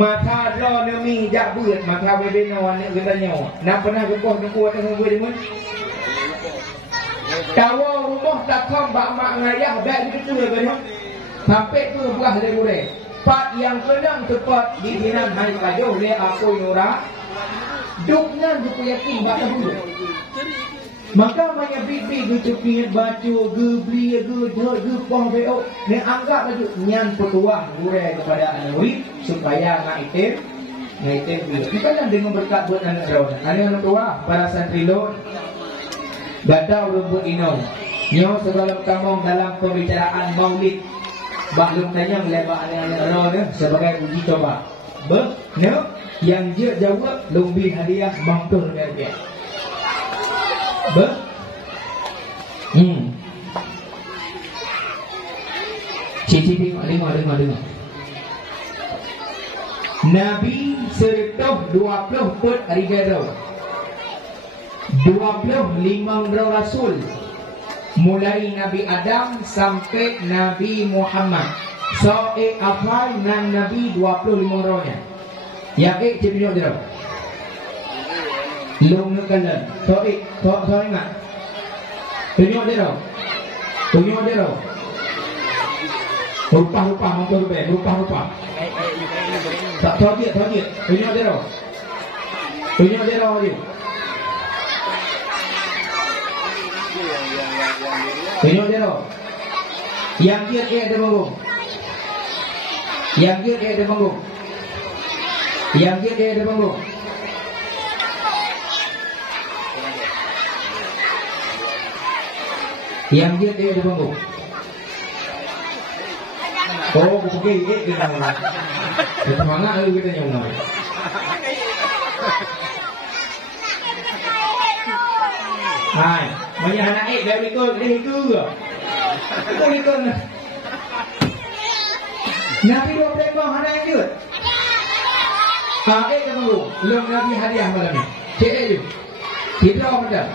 mata lo nemi jak buat mata webinar ni katanya nak pernah kepoh kuat dengan gue demen tawa rumah takam bak mak ngayah baik begitu katanya sampai tu buah lebure pat yang kenang tepat di dinan hai pajoh le aku nura duknan aku yakin bak tahu maka banyak bibi gucupi baca gebli gepoh beo ni anggap baju nyan petuah gure kepada anak supaya ngaitin dia kan dengan berkat buat anak raun anak tua para santri lo gadau rumput inau nyo segala kampung dalam pembicaraan maulid baklum tanya lebar anak raun sebagai uji coba yang dia jawab lebih hadiah bangtur dari dia Cici dengar. Nabi 120 put hari gadau 25 rasul mulai Nabi Adam sampai Nabi Muhammad so afal nan Nabi 25 rohnya ya cipinyo dia long nekalan so ingat tunjuk dia rupa motor be rupa tak tahu dia tunjuk dia tunjuk dia yang dia ada bangun yang dia ada bangun oh pergi kita nak semangat lagi kita nyong hai banyak anak dari itu Nabi 25 anak ikut ketemu belum Nabi hadiah malam ni cek je kita apa dah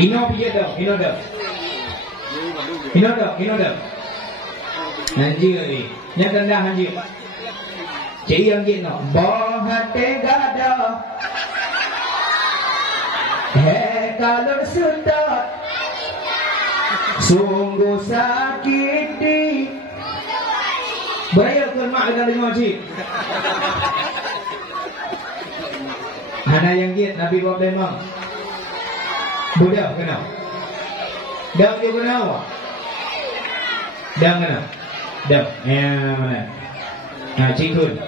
Ino dah. Hanji ni. Nya tanda hanji. Cik yang gino. Bahate gada. Kalau sudah sungguh sakiti. Beraya ke mak dengan dengar cik. Mana yang git Nabi bawa memang. Budak kenal. Dah dia kenal. Dah kenal. Dah. Mana? Nah, cikun.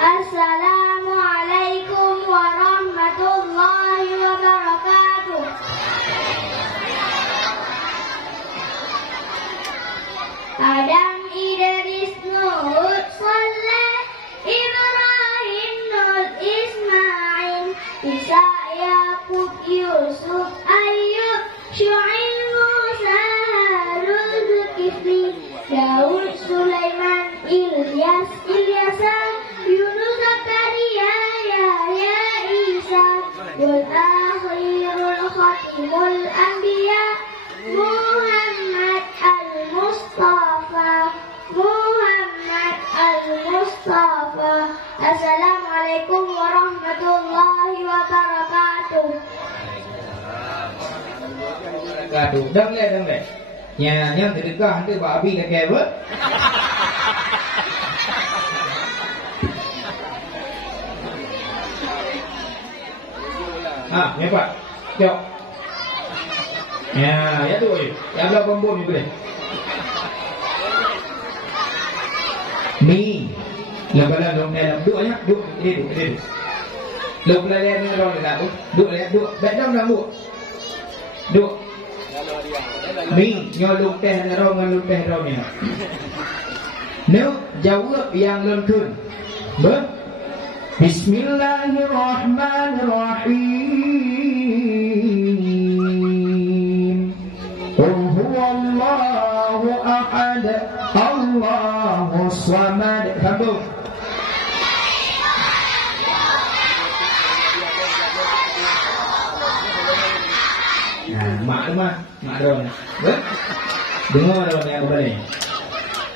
Assalamualaikum warahmatullahi wabarakatuh. Adam Idris Nuh Saleh Ibrahim Nuh Ismail Isa Yakub Yusuf Ayub Syuaib Musa Harun Zulkifli Daud Sulaiman Ilyas Ilyasan Yunus Zakaria Yahya Isa wal akhirul khatimul anbiya Muhammad al-Mustafa Assalamualaikum warahmatullahi wabarakatuh. Dang le. Nya terdekat hantu Pak Abi dah kaya apa? Ya Pak. Jom. Ya tu. Ya belah bombom ni boleh. Ni yang kalau dong dalam duduknya duduk ini. Duduk pelarian ni orang dah duduk. Baik dah duduk. Duduk. Ni nyolong teh orang teh ni. Now jawab yang lentun. Bismillahirrahmanirrahim. Qul huwallahu ahad. Allahu Samad. Sambung. mak ron. Dengar ron yang boleh.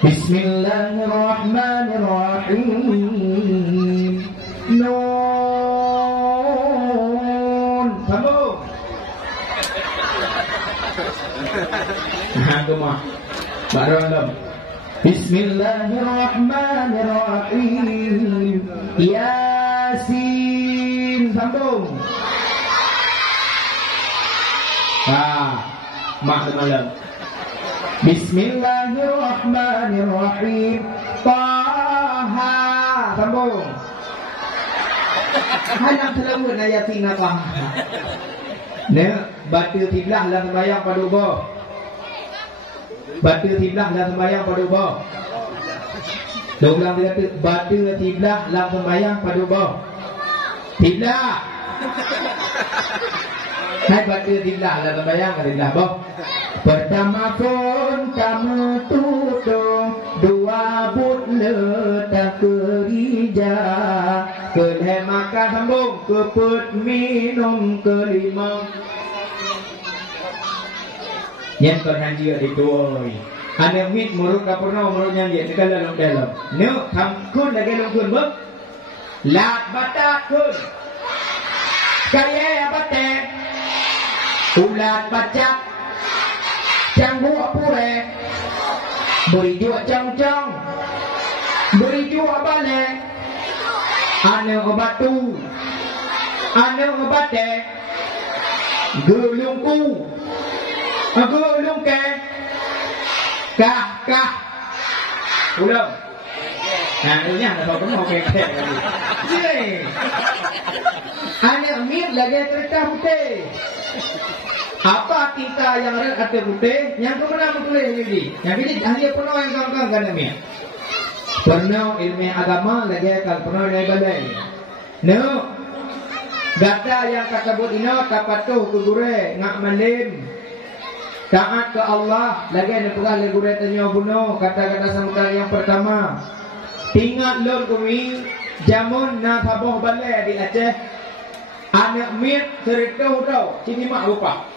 Bismillahirrahmanirrahim. Nun. Sambung. Gemah. Mak ron dong. Bismillahirrahmanirrahim. Yasin. Sambung. Mak malam. Bismillahirrahmanirrahim. Taha. Sambung. Anak terlalu ayatin apa? Baca tiblah dalam sembahyang pada ubah. Baca tiblah dalam sembahyang pada ubah. Dia ulang dia kata baca tiblah dalam sembahyang pada ubah. Tiblah. Hai baca tiblah dalam sembahyang pada ubah, boh. Pertama pun kamu tutup dua but letak kerja, kedai makan sambung keput minum kelima. Yang terhanji ada dua. Ada mit muruk kapurna muruk nyanyi dekat dalam. Nếu thầm kun lagi dalam kun ber, lat batak kun, kaya batak, ulat bacak. Chẳng bua pure beri jua cang-cang, beri jua bale, ane obatu, ane obate, gelungku, gelungke, kah, ulang. Nah, ini ada apa mau kek lagi. Ye, ane mir lagi cerita putih. Apa kita yang ada putih, yang pernah menulis ini, yang ini hanya pernah yang kawan-kawan kan namanya. Pernah ilmu agama lagi kan pernah dari badai. No, gata yang tersebut ini dapat tu ke gure ngak malim, taat ke Allah lagi ada pula lagi gure tanya bunuh kata-kata sambutan yang pertama. Tinggal lor kami jamun na paboh balai di Aceh, anak mir cerita tau, sini mak lupa.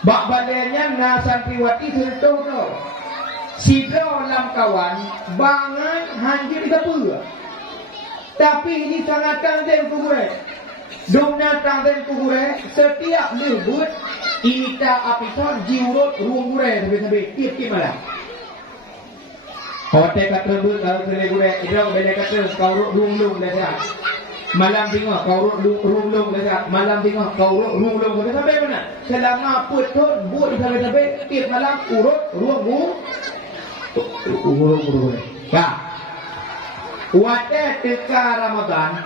Bak badannya na santriwati cerita tu. Sidro lam kawan bangan hancur di dapur. Tapi ini sangat tangden kubure. Domna tangden kubure setiap lebut ita apiton jiurut ruang gure sampai tiap malam. Hotel kata lebut kalau sele gure idau beda kata kau ruang dah. Malam tengok kau rung dekat malam tengok kau rung dekat sampai mana selama putun buat sampai tiap malam urut ruang ya wate teka Ramadan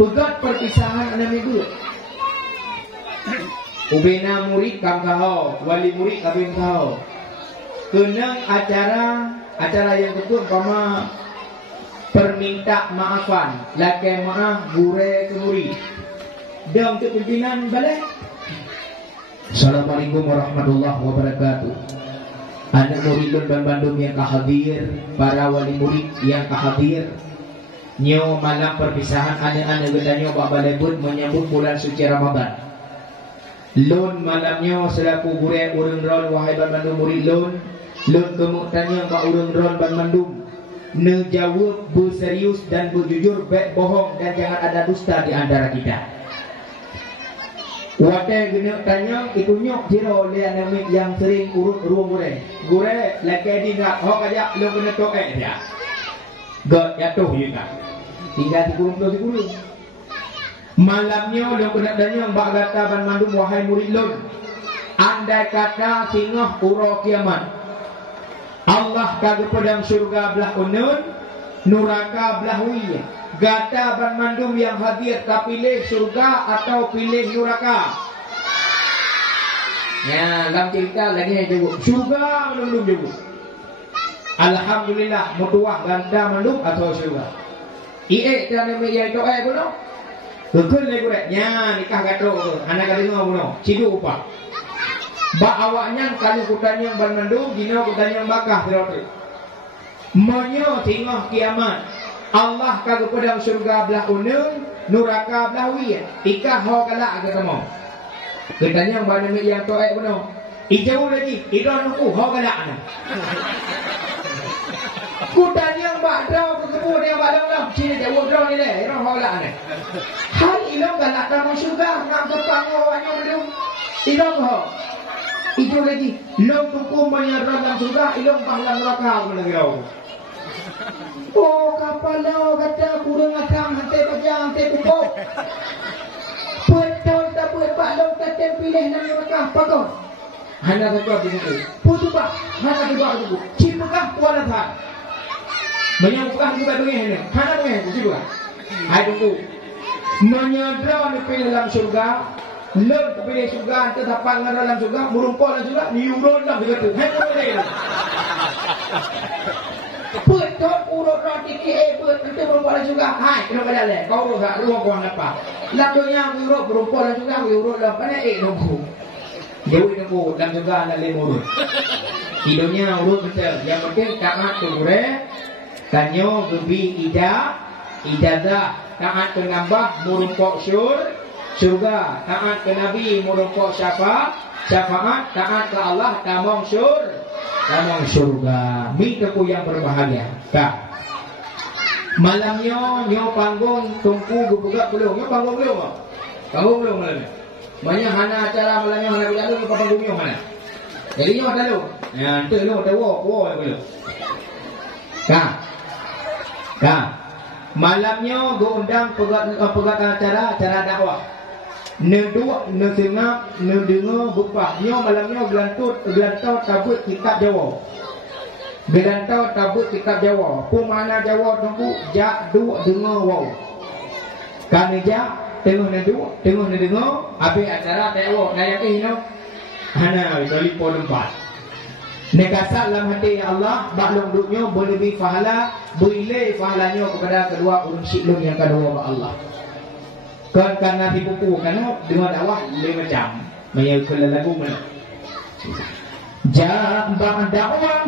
pegat perpisahan ada minggu ubena murid kam kau wali murid kabin kau kenang acara yang betul sama perminta maafan laki maaf gure ke murid dan untuk pimpinan balik. Assalamualaikum warahmatullahi wabarakatuh. Anak murid dan Bandung yang kehadir, para wali murid yang kehadir, nyo malam perpisahan anak-anak gedanya bak balebut menyambut bulan suci Ramadan. Lun malamnya selaku gure urang ron wahai Bandung murid lun kemutanya bak urang ron Bandung. Nejawab berserius dan berjujur, baik bohong dan jangan ada dusta di antara kita. Wadah guna tanya itu nyok jiro lian namik yang sering urut ruang gure laki di nak hok aja lo kena toke dia. God jatuh juga. Tinggal di kurung. Malamnya lo kena tanya mbak kata ban mandum wahai murid lon. Andai kata singoh uro kiamat. Allah kagak pedang surga belah unun, neraka belah wiyah. Gata ban mandum yang hadir tak pilih surga atau pilih neraka. Ya, dalam cerita lagi yang jawab surga belum jawab. Alhamdulillah mutuah ganda mandum atau surga. Iek dan yang itu bunuh. Kekun lagi kurek. Ya, nikah gato anak kali bunuh. Cidu upah. Ba awaknya kalau kutanya ban mandum, dino kutanya bakah terus. Monyo tengah kiamat. Allah kagak pedang surga belah unun, neraka belah wiyah. Ikah ho kalak ketemu. Katanya mana yang toek benar. Ijau lagi, idon aku hok galak nah. Ku tanya mbak dah ketemu dia mbak dah. Cina dia wudra ni leh, idon hok galak nah. Hal ilong galak dalam syurga, nak sepang awaknya belum. Idon hok. Ijau lagi, long tuku menyerang dalam syurga, ilong pahala neraka menengau. Oh kapal lo kata kurang akam hantai pajang hantai pupuk. Betul tak buat pak lo kata pilih dalam neraka pakon. Hanya sebab begitu. Putu pak, hanya sebab begitu. Cipukah kuala tak? Menyambukah juga begini. Hanya begini, cipukah. Hai tunggu. Menyadar ni pilih dalam surga. Lep pilih surga, tetapan dalam surga. Merumpah dalam surga, diurut dalam begitu. Hai tunggu. Betul urut roti ke betul itu merumpah dalam surga. Hai, kenapa dah leh? Kau urut tak? Ruang kuang apa? Lakunya urut merumpah dalam surga, urut dalam mana? Tunggu. Dewi nunggu dalam juga nak lemur. Hidupnya urut betul. Yang penting taat turure, tanyo gebi ijazah, taat ke nambah murumpok surga, taat ke Nabi murumpok syafaat, taat ke Allah tamong surga. Mitaku yang berbahagia. Tak. Malamnya nyo panggung tunggu gubugak belum? Nyo panggung belum? Panggung belum malam. Banyak hana acara malamnya hana berlalu ke papan bumi mana. Jadi nyo lalu. Ya, tu lu wo belum. Ka. Malamnya go undang pegat acara dakwah. Nedua nesengap nedengar bupah. Nyo malamnya gelantau tabut kitab Jawa. Gelantau tabut kitab Jawa. Pemana Jawa tunggu jak du dengar wow. Kan jak tengok nak dengar habis acara tengok naik no hana telefon tempat nekasat dalam hati Allah baklong duknya boleh lebih pahala boleh pahalanya kepada kedua urun syiklun yang kedua ba Allah kan karena dipupu kan dengar dakwah lain macam menyekul lagu mana jambang dakwah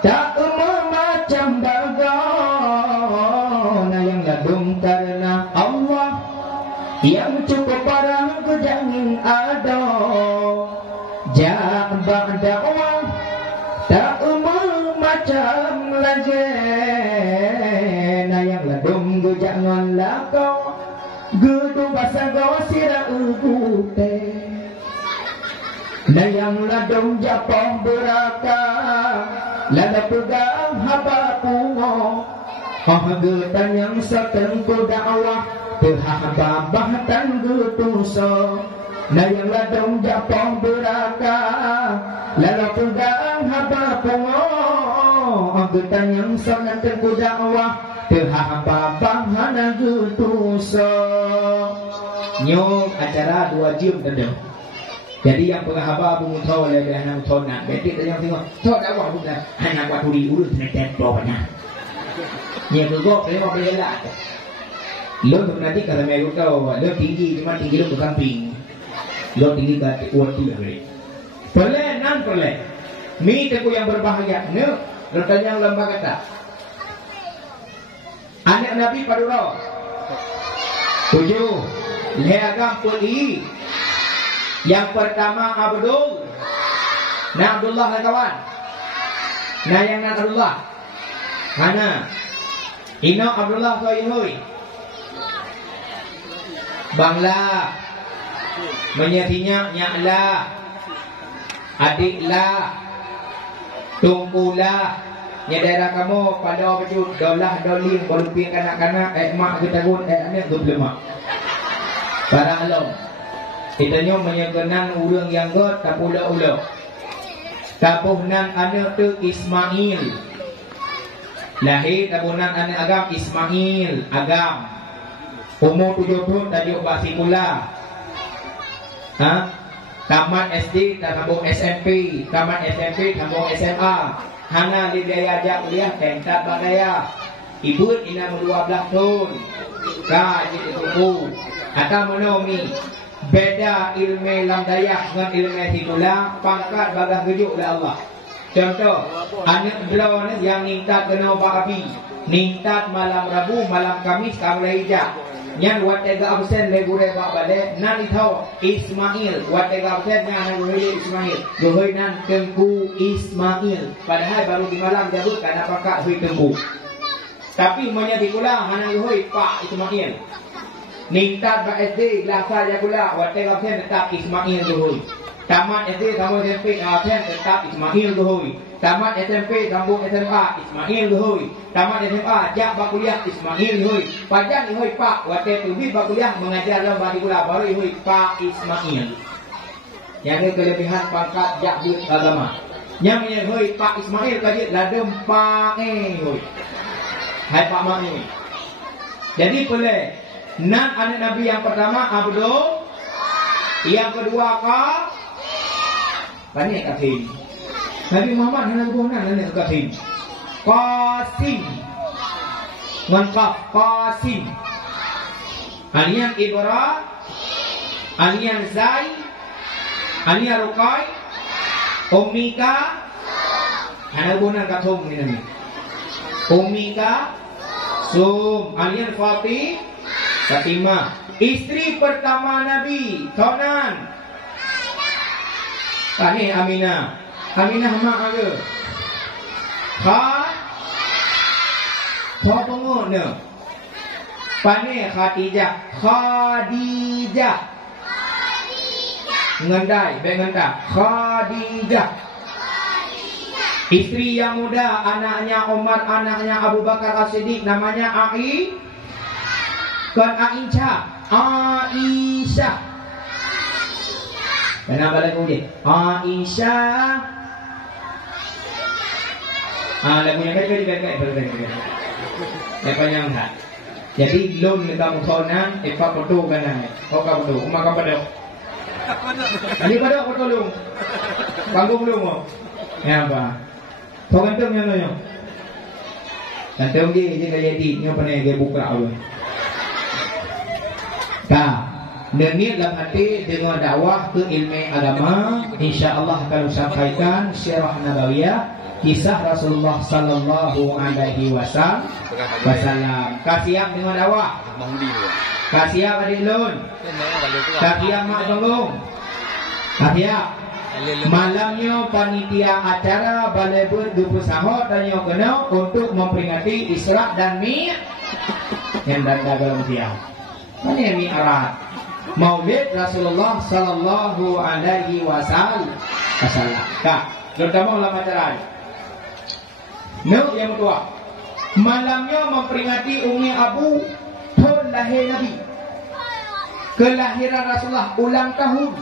tak macam dagang yang ladung karena Allah yang cukup parah ku jangan ada jambang dakwah tak macam lagi yang ladung ku jangan lakau gudu basa gosira ugute yang ladung japong beraka lada pegang haba pungo getan yang setempuh dakwah terhaba bahtan getuso yang ladung japong beraka lada pegang haba pungo getan yang setempuh dakwah terhaba bahana getuso nyong acara 2 jam tanda. Jadi yang pengahaba bungu tahu oleh anak tona. Betul yang tengok. Tahu dakwah bukan anak waktu diurut nak doanya. Ni juga boleh bela. Lo nanti kalau mereka tahu lo tinggi cuma tinggi lo ke samping. Lo tinggi ke kuat tu lagi. Boleh nan boleh. Mi teku yang berbahagia. Ne, lo tanya lembah kata. Anak Nabi Padura. 7. Leagam puli. Yang pertama Abdul. Nah Abdullah lah kawan. Nah yang nak Abdullah. Hana. Ino Abdullah kau inhui. Bangla. Menyatinya nyaklah. Adiklah. Tunggulah. Nya daerah kamu pada baju dolah dolim berluping kanak-kanak mak kita gun anak gublemak. Para alam. Kitanya menyegenan urang yang god tak pula-ula. Tabuhnan anak tu Ismail. Lahir tabuhnan anak agam Ismail agam. Umur 7 tahun tadi basi pula. Tamat SD tambah SMP, tamat SMP tambah SMA. Hana di biaya ajak kuliah pentat badaya. Ibu ina 12 tahun. Ka jadi tubuh. Atau monomi. Beda ilmu lam dayah dengan ilmu hidullah pangkat bagah gejuk oleh Allah. Contoh, anak belau ni yang nintat kena Pak Abi, nintat malam Rabu, malam Kamis, Kamlah Hijab. Yang watega absen legure bak bade nan ithau Ismail. Watega absen nan gohoi Ismail. Gohoi nan Tengku Ismail. Padahal baru di malam jabut karena pakak hui Tengku. Tapi umumnya di kula hana gohoi Pak Ismail. Ningkat bak SD lasa ya kula watega absen tetap Ismail gohoi. Tamat SD sambung SMP absen tetap Ismail gohoi. Tamat SMP sambung SMA Ismail gohoi. Tamat SMA jak bak kuliah Ismail gohoi. Panjang gohoi Pak wate tubi bak kuliah mengajar dalam bagi kula baru gohoi Pak Ismail. Yang ini kelebihan pangkat jak di agama. Yang ini gohoi Pak Ismail kaji ladem Pak gohoi. Hai Pak Mak ni. Jadi boleh nan anak Nabi yang pertama Abdul, yang kedua banyak Qasim. Nabi Muhammad hendak guna banyak Qasim. Qasim. Lengkap Qasim. Alian Ibrahim, alian Zai, alian Ruqai, Ummika. Hendak guna katum ni Nabi. Ummika, Sum, alian Fatimah. Isteri pertama Nabi, Tonan. Tani Aminah. Aminah mak ada. Kha pengut ne. Pani Khadijah. Ngendai, bengendak. Khadijah. Isteri yang muda, anaknya Umar, anaknya Abu Bakar As-Siddiq, namanya Aisyah. Kenapa lagu ni? Aisyah. Lagu yang panjang tak? Jadi lon kita musonan, epa foto kan? Kau foto, umak pada. Ini pada foto lung. Panggung lung. Ya apa? Kau gantung yang lain. Gantung dia jadi ni apa ni dia buka awal. Niat dalam hati dengan dakwah ke ilmu agama, insya-Allah akan sampaikan sirah nabawiyah, kisah Rasulullah sallallahu alaihi wasallam. Kasiap dengan dakwah. Kasiap adik lun. Kasiap mak tunggung. Kasiap. Malamnya panitia acara balai berdupu sahur dan yang kena untuk memperingati Isra dan yang dalam siang. Mana yang Mi'raj? Maulid Rasulullah sallallahu alaihi wasallam. Terutama ulama acara. Yang kedua, malamnya memperingati Umi Abu tahun lahir Nabi. Kelahiran Rasulullah ulang tahun.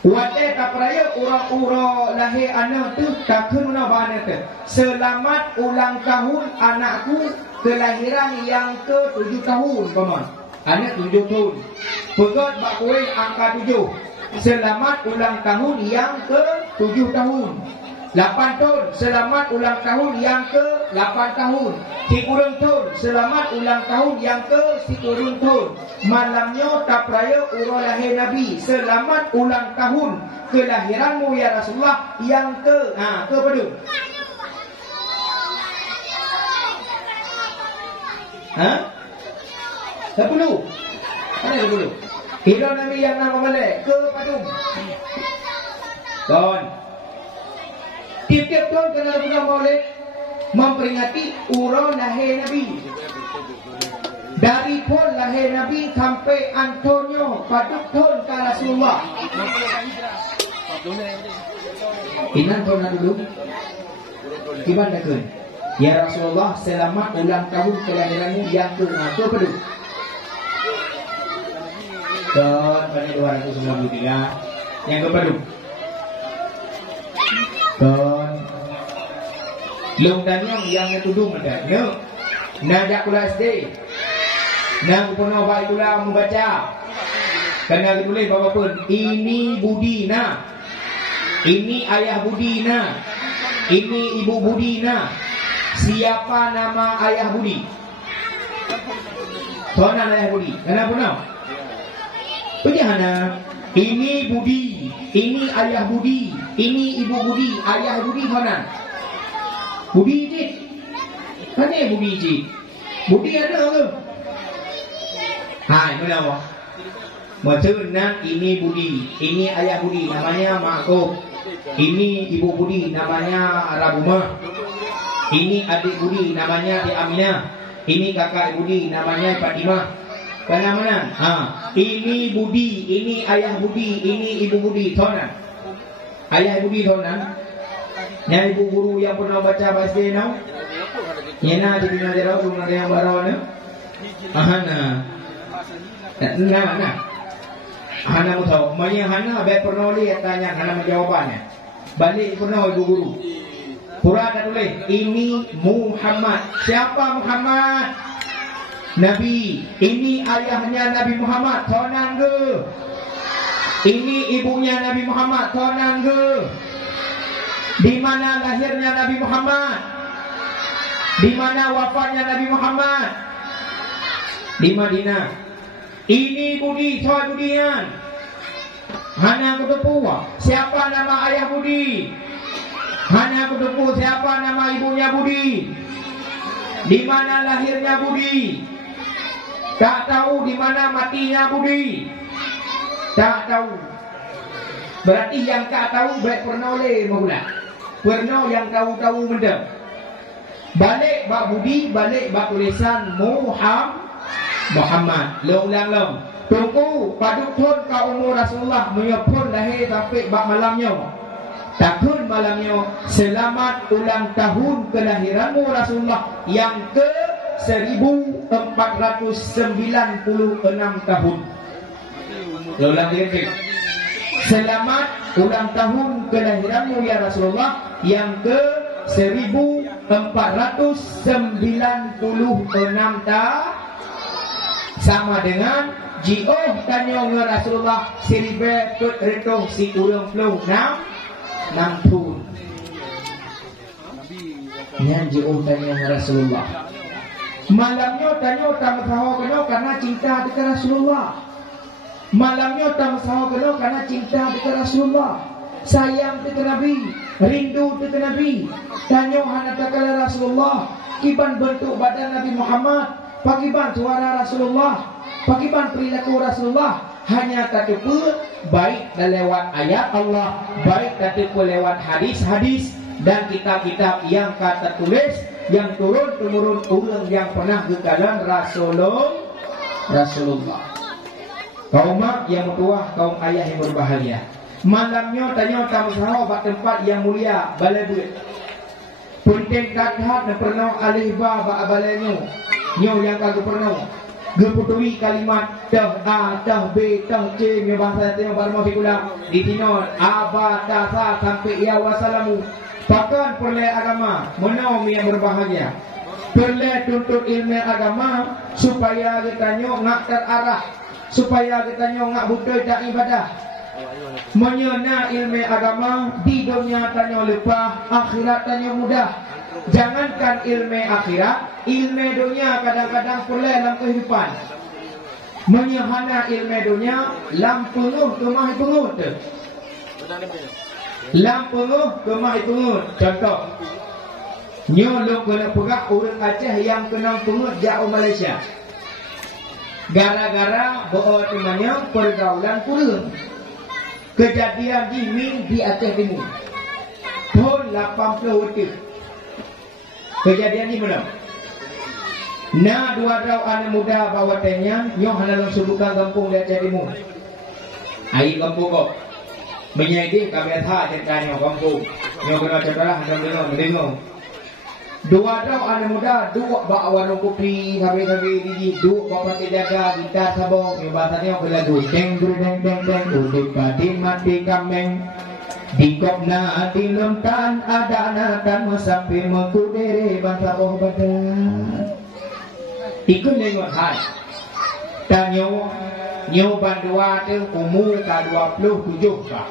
Wate tak peraya ura-ura lahir anak tu tak kena bana tu. Selamat ulang tahun anakku kelahiran yang ke-7 tahun paman. Anak 7 tahun. Pegot bak kuih angka 7. Selamat ulang tahun yang ke-7 tahun. 8 tahun. Selamat ulang tahun yang ke-8 tahun. 3 tahun. Selamat ulang tahun yang ke-10 tahun. Malamnya tak peraya urah lahir Nabi. Selamat ulang tahun kelahiranmu ya Rasulullah yang ke apa tu? Sepuluh. Mana 10? Hidung Nabi yang nama Malay ke Padung. Tahun. Tiap-tiap tahun kena bulan Maulid memperingati urah lahir Nabi. Dari pun lahir Nabi sampai Antonio Paduk tahun ke Rasulullah. Inan tahun dulu. Gimana kan? Ya Rasulullah selamat ulang tahun kelahiranmu yang ke-1 Paduk. Tahun pada 293 yang ke-Paduk. Tahun Long Danyang yang ketudung ada. Najak kula SD. Nang pernah baik pula membaca. Karena ditulis bapak pun, ini Budina, ini ayah Budina, ini ibu Budina. Siapa nama ayah Budi? Soalan ayah Budi. Kenapa nak? Bagaimana? Ini Budi, ini ayah Budi, ini ibu Budi, ayah Budi soalan. Budi je. Mana Budi je? Budi ada ke? Hai, mana? Maksudnya ini Budi, ini ayah Budi, namanya Makub. Ini ibu Budi, namanya Rabuma. Ini adik Budi, namanya Di Aminah. Ini kakak Budi, namanya Fatimah. Mana? Ini Budi, ini ayah Budi, ini ibu Budi, tonan. Ayah Budi tonan. Yang ibu guru yang pernah baca bahasa Inau. Yana jadi ngajar aku ada yang baru Hana. Nah. Hana mau tahu. Manya Hana baik pernah lihat tanya Hana menjawabannya. Balik pernah ibu guru. Quran dah tulis. Ini Muhammad. Siapa Muhammad? Nabi. Ini ayahnya Nabi Muhammad. Tonan ke? Ini ibunya Nabi Muhammad. Tonan ke? Di mana lahirnya Nabi Muhammad? Di mana wafatnya Nabi Muhammad? Di Madinah. Ini Budi, soal Budian. Hana ketepu. Siapa nama ayah Budi? Hana ketepu. Siapa nama ibunya Budi? Di mana lahirnya Budi? Tak tahu di mana matinya Budi. Tak tahu. Berarti yang tak tahu baik pernah oleh mula. Pernah yang tahu-tahu mendem. Balik bak Budi, balik bak tulisan Muhammad. Long. Tunggu paduk pun ka umur Rasulullah menyepun lahir sampai bak malamnya. Tahun malamnya selamat ulang tahun kelahiranmu Rasulullah yang ke 1496 tahun. Ulang lagi. Selamat ulang tahun kelahiranmu ya Rasulullah yang ke 1496 sama dengan Jioh tanya Rasulullah Siribe tut retong si urang flow 6 tahun. Yang Jioh tanya Rasulullah. Malamnya tanya tak tahu kenapa karena cinta dekat Rasulullah. Malamnya tak tahu kenapa karena cinta dekat Rasulullah. Sayang dekat Nabi, rindu dekat Nabi. Tanya hana takala Rasulullah, kiban bentuk badan Nabi Muhammad, pakiban suara Rasulullah, pakiban perilaku Rasulullah. Hanya tatipu baik lewat ayat Allah, baik tatipu lewat hadis-hadis dan kitab-kitab yang kata tulis yang turun-temurun orang yang pernah kekalan Rasulullah. Kaum yang tua, kaum ayah yang berbahagia. Malamnya tanya tamu sahabat tempat yang mulia balai buit. Punten kadhat na pernah alih ba balainya. Nyo yang kagak pernah. Geputui kalimat tah A, tah B, tah C me bahasa tengok baru fikula di tino aba tasa sampai ya wasalamu. Bahkan perle agama menau yang berbahagia. Perle tuntut ilmu agama supaya kita nyo ngak terarah, supaya kita nyo ngak butuh tak ibadah. Menyena ilmu agama di dunia tanya lupa, akhirat tanya mudah. Jangankan ilmu akhirat, ilmu dunia kadang-kadang perlu dalam kehidupan. Menyehana ilmu dunia, lampunguh kemah pengut. Lampunguh kemah pengut. Contoh, nyolong kena pegak orang Aceh yang kena pengut jauh Malaysia. Gara-gara bawa temannya pergaulan kurang. Kejadian di Min di Aceh Timur tahun 80 kejadian di mana? Dua rau anak muda bawa tenya nyoh halalong subukan kampung di Aceh Timur. Ai kampung kok menyaidi kami tha ceritanya kampung nyoh kena cetarah dengar. Dua rau anak muda dua bawa warung kopi sabi-sabi di dua bapak jaga gitar sabong yang bahasanya lagu deng udik badin mati kameng di kopna ati lontan ada anakan sampai mengkudere bangsa boh badan ikut nengok hai tanyo nyo bandua tu umur ka 27 ka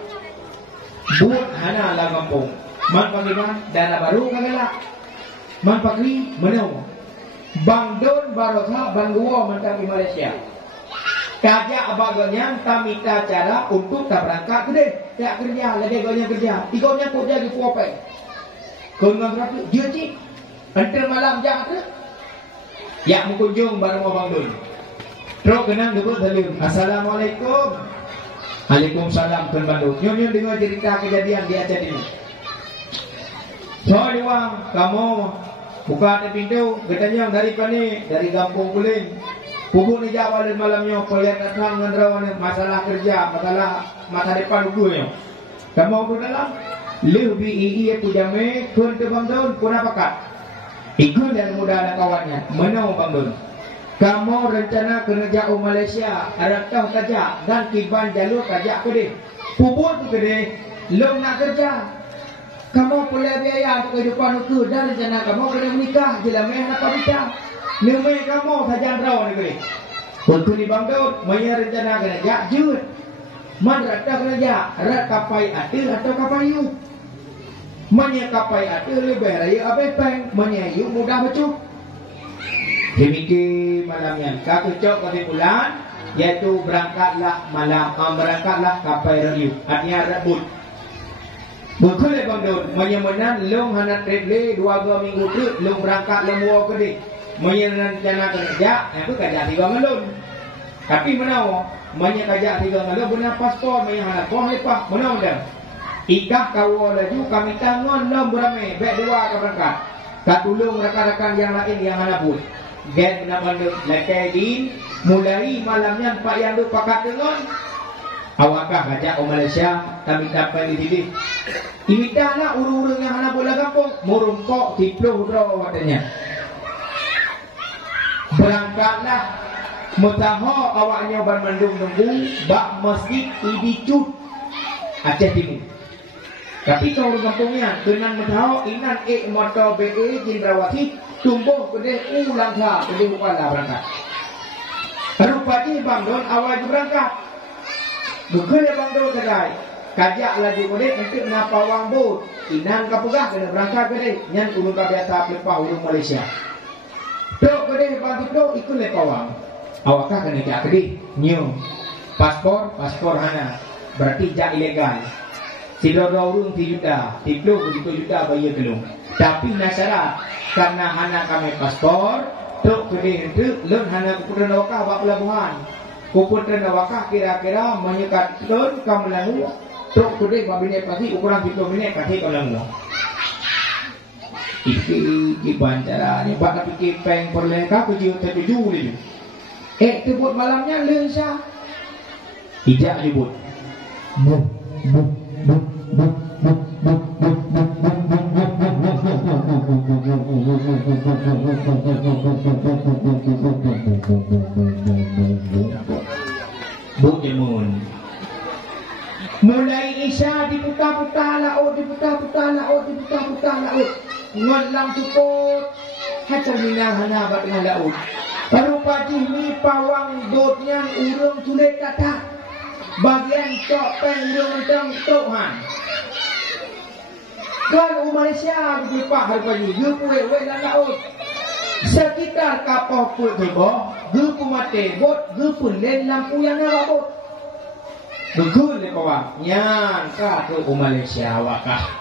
buat hana la kampung man pangiban dana baru kagala man pakli menau Bang Don Barokah Bangguo mentang di Malaysia. Kajak abaganya tamita cara untuk tak berangkat gede. Tak kerja lagi gonya kerja. Tigonya kerja di Puapai. Kau ngam rapi dia cik. Antar malam jam tu. Ya mengunjung bareng Bang Don. Terus kenang dulu salim. Assalamualaikum. Waalaikumsalam kan Bandung. Nyonya dengar cerita kejadian di Aceh ini. Soal uang, kamu buka pintu, katanya dari pani, dari kampung Kuling. Pukul ni Jawa dan malamnya, kalian datang dengan masalah kerja, masa depan gue. Kamu ke dalam, lebih iya pujame, kun ke Bang Don, kun apa kat? Ikut dan muda anak kawannya, menau Bang Don. Kamu rencana kerja Malaysia, adakah kerja dan kiban jalur kerja ke deh. Pukul tu ke deh, lo nak kerja. Kamu perlu biaya untuk kehidupan itu dan rencana kamu kena menikah, jelameh nak menikah. Nemai kamu saja draw negeri. Untuk ni Bang Daud, maya rencana kerja jut. Man rata kerja, rat kapai atil atau kapayu. Manya kapai atil lebih raya abe peng, manya yu mudah becup. Demikian malamnya, kakucok kesimpulan, yaitu berangkatlah malam, berangkatlah kapai raya. Artinya rebut. Bukan le Bang Daud, manya menan long hanat reble 2 minggu tu, long berangkat lemua ke dik. Manya rencana kerja, aku kerja 3 ngelun. Tapi menau, manya kerja 3 ngelun, benar paspor, manya hanat boh lepas, menau dah. Ikah kawal laju, kami tangan lom beramai, baik 2 ke berangkat. Katulung rakan-rakan yang lain yang hanat pun. Gen benar Bang lekai din, mulai malamnya Pak yang duk pakat dengan. Awakah ajak Malaysia, kami dapat di sini. Imitana urung-urung yang hanat bola kampung, murumpok, tiploh, draw katanya. Berangkatlah mutaho awaknya bermandung nunggu bak masjid Ibicut Aceh Timur. Tapi kalau kampungnya dengan mutaho inan motor BE Jindrawati tumbuh gede langka gede kepala berangkat. Rupanya Bang Don awal berangkat. Bukan Bang Don kedai. Kajak lagi gede untuk napawang bot. Inan kapugah kena berangkat gede. Nyan ulun kabiasa pelepah ulun Malaysia. Dok gede bantu dok ikut lepawang. Awakah kena jak gede new paspor hana berarti jak ilegal. Sidodo urung 3 juta, tiplo begitu juta bayar gelung. Tapi nasyarat karena hana kami paspor, dok gede itu lun hana kuputan awakah bak pelabuhan. Kuputan awakah kira-kira menyekat lun kamelangu. Dok gede babine pasti ukuran tiplo minit pasti kamelangu. Iki bancara ni buat nak fikir peng perlengkap kerja tertuju ni. Tebut malamnya lensa. Ijak nyebut. Bu jemun. Mulai Isya diputar-putar laut, Ngelang cukut Hacam minang hana bat dengan laut. Baru pagi ni pawang dotnya urung sulit kata. Bagian cok peng urung macam tohan. Kalau Malaysia berjumpa hari pagi, gepuwe dalam laut. Sekitar kapal pun tiba, gepu mati bot, gepu len lampu yang nawa bot. Betul ni kawan, nyan ka ke Malaysia wakah.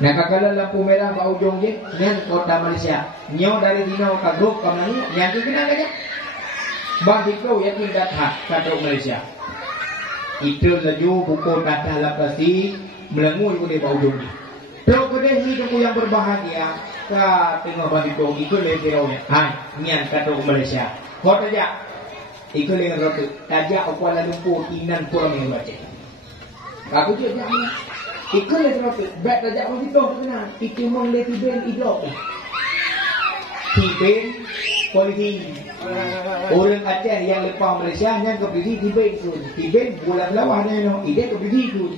Nah kakala lampu merah pak ujung je, nyan kota Malaysia. Nyo dari dino kaguk kamu nyan tu kena aja. Bang Diko yang tidak hak kata Malaysia. Itu laju buku kata lapasi melengu di pak ujung ni. Terus kedai ni tunggu yang berbahagia. Ka tengok Bang Diko ikut le tiraunya. Hai, nyan kata Malaysia. Kau aja. Ikut le rotu. Tajak Kuala Lumpur Inan Kurang yang baca. Aku je jangan. Ikut le rotu. Baik tajak Bang Diko kena. Itu mong le tiben idok. Tiben polisi. Orang Aceh yang lepas Malaysia yang ke polisi Tiben tu. Tiben bulan lawan ni no. Ide ke polisi tu.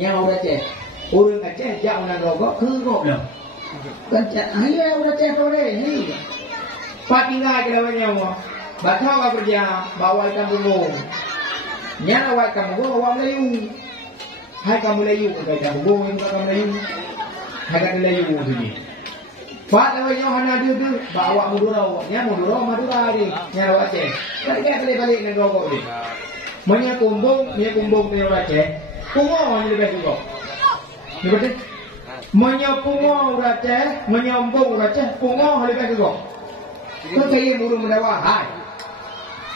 Yang orang Aceh. Orang Aceh jak orang rogok ke rogok dah. Kan ayah orang Aceh tu deh. Ni. Pak tinggal ke lawannya mo. Baca kerja bawa ikan bungung. Nya bawa ikan bungung bawa Melayu. Hai kamu Melayu ke ikan bungung ke kamu Melayu. Hai kamu Melayu tu ni. Pak lawannya hana duduk bawa Madura. Nya Madura ni. Nya bawa Aceh. Kan dia balik dengan rogok ni. Menya kumbung ke orang Aceh. Pungo ni lebih juga. Ni betul. Menya pungo orang Aceh, menyombong orang Aceh, pungo lebih juga. Kau saya burung mendawa. Hai.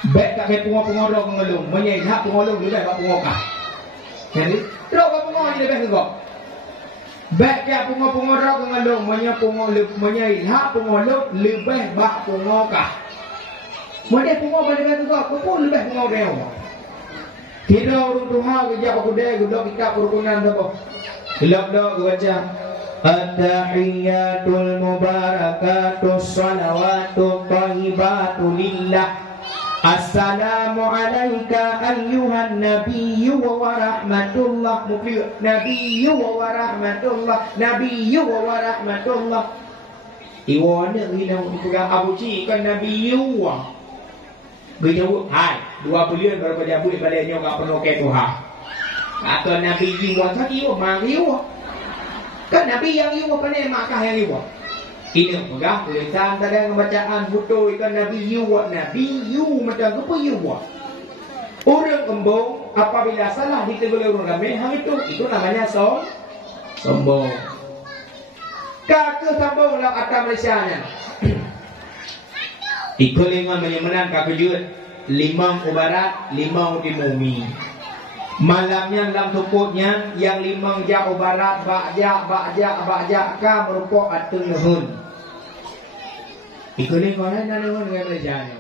Baik kat ke pungo-pungo ngelung, menyai hak pungo lebih baik pungo kah. Jadi, terus pungo ni lebih ke. Baik ke pungo ngelung, menyai hak pungo lebih baik pungo kah. Mana pungo pada kata kau, pun lebih pungo dia. Tidak urut Tuhan kerja aku deh, gudok kita kerukunan tu. Gelap-gelap baca. At-tahiyyatul mubarakatus salawatut thayyibatu lillah. Assalamu alayka ayyuhan nabiyyu wa rahmatullah. Nabiyyu wa rahmatullah. Nabiyyu wa rahmatullah. Iwana hilang dipegang Abu Ci kan nabiyyu. Beritahu, hai, 2 bulan baru pada bulan baliknya enggak penuh ke Tuhan. Atau nabiyyu wa tadiyu mariyu. Kan nabi yang iwa pandai makah yang iwa. Ini pegang tulisan tadi bacaan butuh ikan nabi yu macam apa yu. Orang kembung apabila salah ditegur orang ramai hal itu namanya sombong. Kakek sambung dalam atas Malaysia nya. Ikulingan menyemenan kakejut 5 ubarat 5 di bumi. Malamnya dalam tukutnya yang 5 jauh barat ba'ja ka merupakan atung nuhun. Ikulingan dengan Malaysia nya.